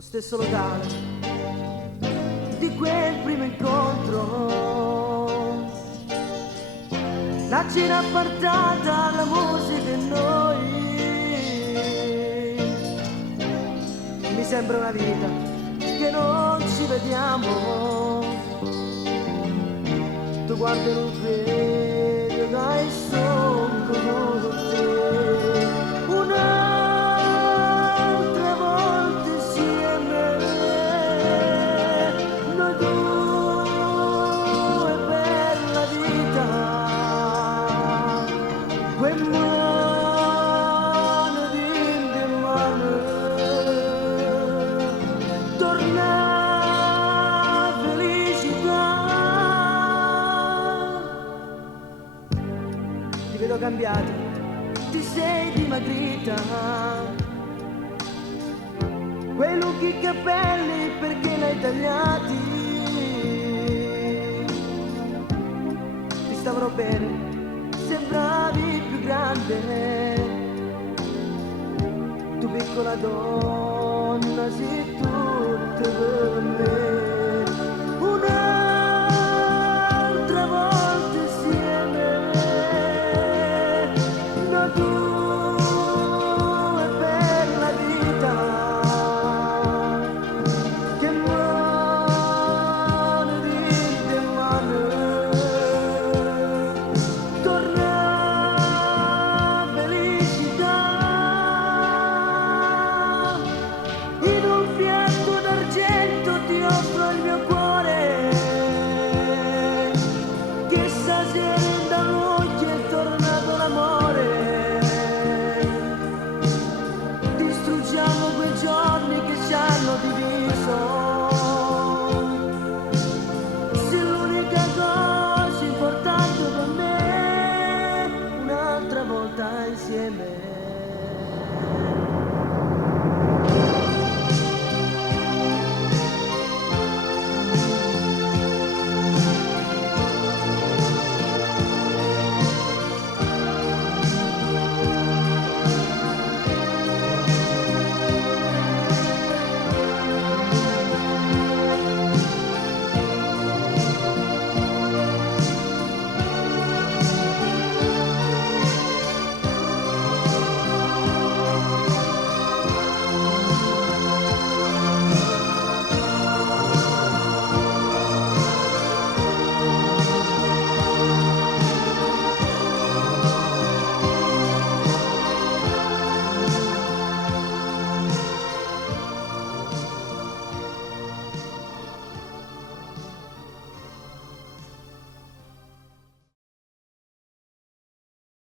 lo stesso locale di quel primo incontro, la cena appartata, la musica e noi. Mi sembra una vita che non ci vediamo, tu guardi non vedo dai son con te un'altra volta insieme, noi due per la vita, quel mano di mano torna felicità. Ti vedo cambiato, ti sei dimagrita, quei lunghi capelli perché l'hai tagliati, ti stavano bene, sembravi più grande, tu piccola donna